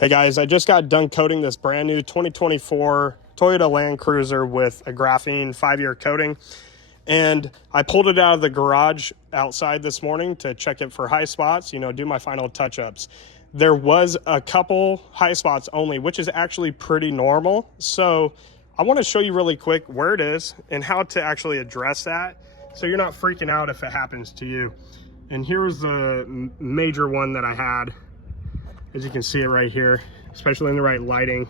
Hey guys, I just got done coating this brand new 2024 Toyota Land Cruiser with a graphene 5-year coating. And I pulled it out of the garage outside this morning to check it for high spots, do my final touch-ups. There was a couple high spots only, which is actually pretty normal. So I want to show you really quick where it is and how to actually address that so you're not freaking out if it happens to you. And here's the major one that I had. As you can see it right here, especially in the right lighting.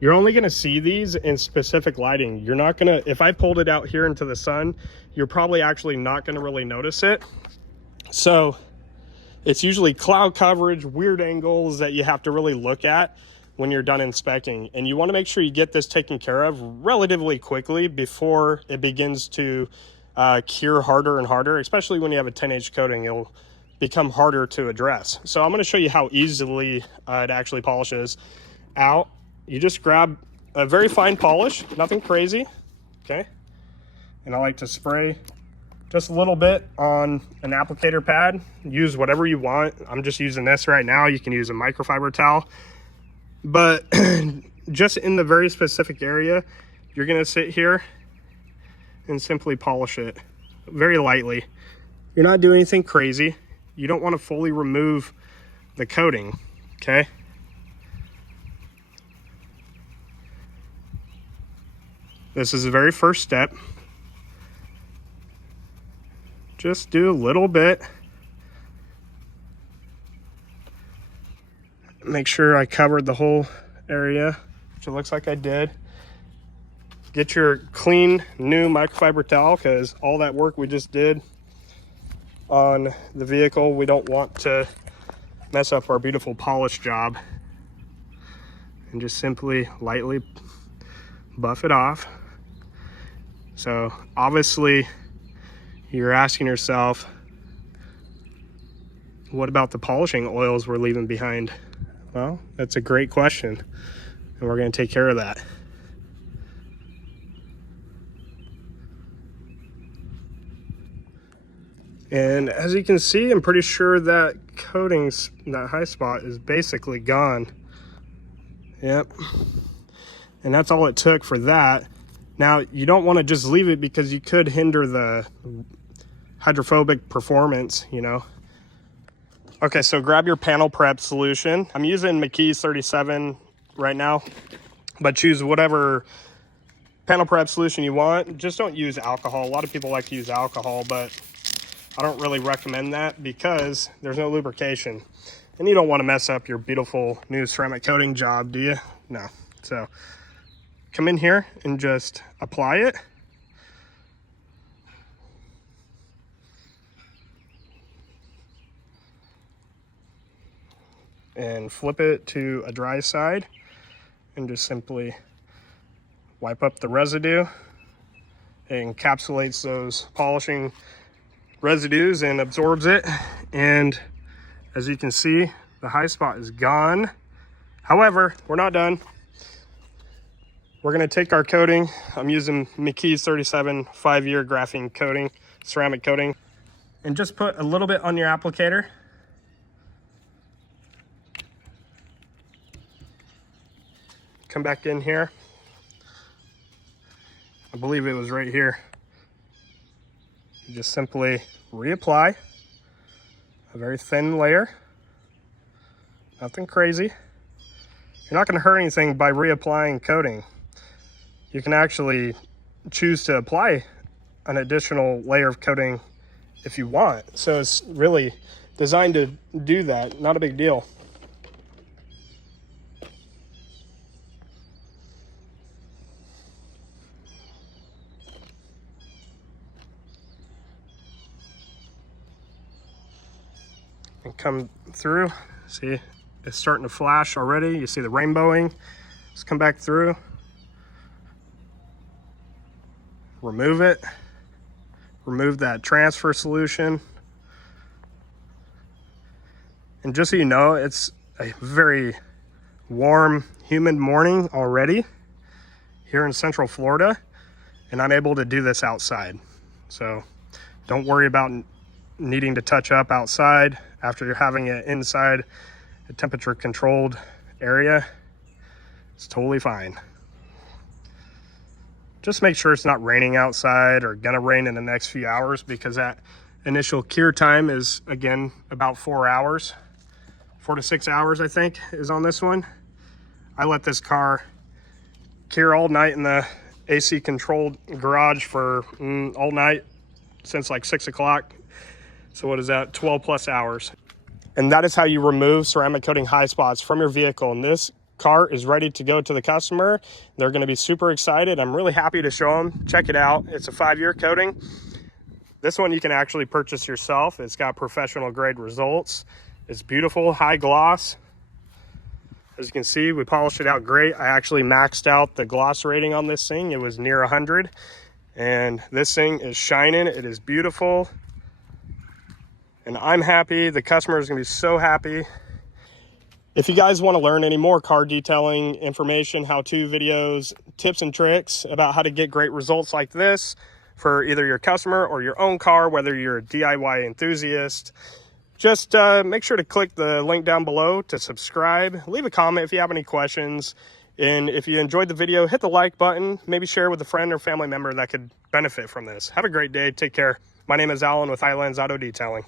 You're only gonna see these in specific lighting. You're not gonna, if I pulled it out here into the sun, you're probably actually not gonna really notice it. So it's usually cloud coverage, weird angles that you have to really look at when you're done inspecting. And you wanna make sure you get this taken care of relatively quickly before it begins to cure harder and harder, especially when you have a 10H coating. It'll become harder to address. So I'm going to show you how easily it actually polishes out. You just grab a very fine polish, nothing crazy, okay? And I like to spray just a little bit on an applicator pad. Use whatever you want. I'm just using this right now. You can use a microfiber towel, but just in the very specific area, you're going to sit here and simply polish it very lightly. You're not doing anything crazy. You don't want to fully remove the coating, okay? This is the very first step. Just do a little bit. Make sure I covered the whole area, which it looks like I did. Get your clean, new microfiber towel, because all that work we just did on the vehicle, we don't want to mess up our beautiful polish job. And just simply lightly buff it off. So obviously you're asking yourself, what about the polishing oils we're leaving behind? Well, that's a great question, and we're going to take care of that. And as you can see, I'm pretty sure that coatings, that high spot is basically gone. Yep. And that's all it took for that. Now, you don't want to just leave it because you could hinder the hydrophobic performance, Okay, so grab your panel prep solution. I'm using McKee's 37 right now, but choose whatever panel prep solution you want. Just don't use alcohol. A lot of people like to use alcohol, but I don't really recommend that because there's no lubrication, and you don't want to mess up your beautiful new ceramic coating job, do you? No. So come in here and just apply it. And flip it to a dry side and just simply wipe up the residue. It encapsulates those polishing residues and absorbs it. And as you can see, the high spot is gone. However, we're not done. We're going to take our coating. I'm using McKee's 37 5-year graphene coating, ceramic coating, and just put a little bit on your applicator. Come back in here. I believe it was right here. You just simply reapply a very thin layer. Nothing crazy. You're not going to hurt anything by reapplying coating. You can actually choose to apply an additional layer of coating if you want. So it's really designed to do that. Not a big deal. And come through, see it's starting to flash already. You see the rainbowing. Let's come back through, remove it, remove that transfer solution. And just so you know, it's a very warm, humid morning already here in Central Florida, and I'm able to do this outside. So don't worry about needing to touch up outside after you're having it inside a temperature controlled area, it's totally fine. Just make sure it's not raining outside or gonna rain in the next few hours, because that initial cure time is, again, about 4 hours. 4 to 6 hours, I think, is on this one. I let this car cure all night in the AC controlled garage for all night since like 6 o'clock. So what is that? 12 plus hours. And that is how you remove ceramic coating high spots from your vehicle. And this car is ready to go to the customer. They're going to be super excited. I'm really happy to show them. Check it out. It's a 5-year coating. This one you can actually purchase yourself. It's got professional grade results. It's beautiful, high gloss. As you can see, we polished it out great. I actually maxed out the gloss rating on this thing. It was near 100. And this thing is shining. It is beautiful. And I'm happy. The customer is going to be so happy. If you guys want to learn any more car detailing information, how-to videos, tips and tricks about how to get great results like this for either your customer or your own car, whether you're a DIY enthusiast, just make sure to click the link down below to subscribe. Leave a comment if you have any questions. And if you enjoyed the video, hit the like button. Maybe share with a friend or family member that could benefit from this. Have a great day. Take care. My name is Alan with Highlands Auto Detailing.